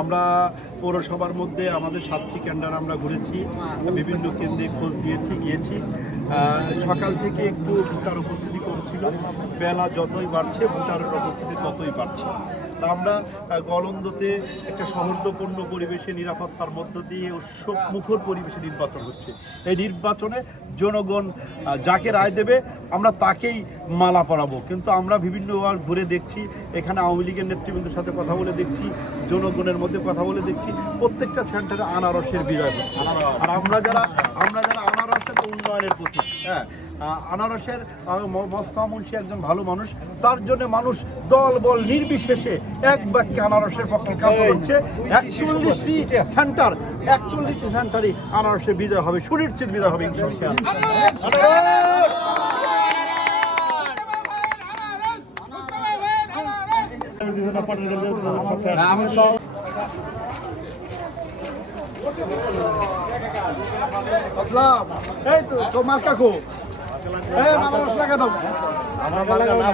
আমরা পৌরসভার মধ্যে আমাদের 7টি কেন্দ্র আমরা ঘুরেছি, বিভিন্ন কেন্দ্রে খোঁজ গিয়েছি। সকাল থেকে একটু ভোটার উপস্থিতি কমছিল, বেলা যতই বাড়ছে ভোটারের উপস্থিতি ততই বাড়ছে। তা আমরা গলন্দতে একটা সৌহার্দ্যপূর্ণ পরিবেশে নিরাপত্তার মধ্য দিয়ে উৎসব মুখর পরিবেশে নির্বাচন হচ্ছে। এই নির্বাচনে জনগণ যাকে রায় দেবে আমরা তাকেই মালা পরাবো। কিন্তু আমরা বিভিন্নবার ঘুরে দেখছি, এখানে আওয়ামী লীগের নেতৃবৃন্দের সাথে কথা বলে দেখছি, জনগণের মধ্যে কথা বলে দেখছি, প্রত্যেকটা সেন্টারে আনারসের বিজয় হচ্ছে। আর আমরা যারা আনারসের উন্নয়নের প্রতি, আনারসের মোস্তফা মুন্সি একজন ভালো মানুষ, তার জন্য মানুষ দল বল নির্বিশেষে এক বাক্যে আনারসের পক্ষে কাজ করছে। 41টি সেন্টারে আনারসের বিজয় হবে, সুনিশ্চিত বিজয় হবে আসসালাম। এই তো তোমার কাকু আনারস লাগা দাও। আমরা মার্কা না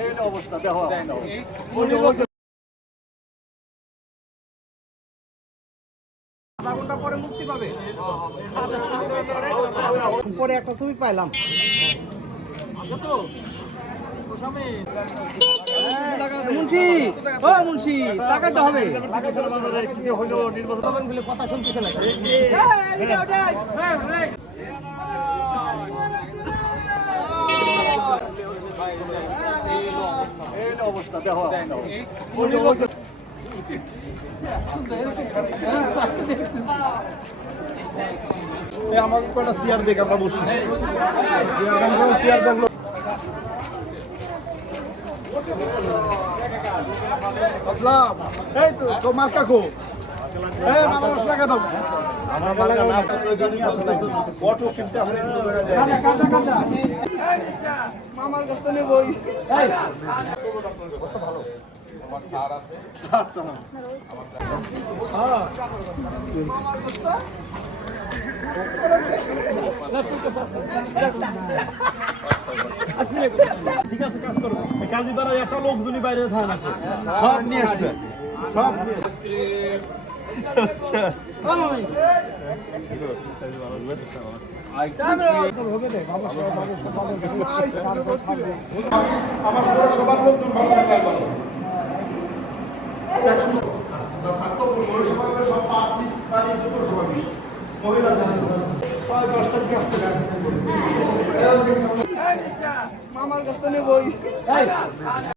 এই অবস্থা দেখো পরে মুক্তি পাবে। পরে একটা ছবি পাইলাম মুন্সি, ও মুন্সি টাকাতে হবে কথা শুনতেছে না। অবস্থা দেখো আমাকে কটা চেয়ার দেখ, আমরা বসি চেয়ার দেখলো। আসসালাম। এই তো তোমার কাকু আনারস লাগা দাও। মামার কাছ থেকে নেবই। ঠিক আছে, কাজ করো। কাজীপাড়ায় একটা লোক যদি বাইরে থাকে না, সব নিয়ে আসবে, সব নিয়ে। আচ্ছা আমার সবার লোকজন ভালো থাকার বলো মামার কাছ থেকে নেবই।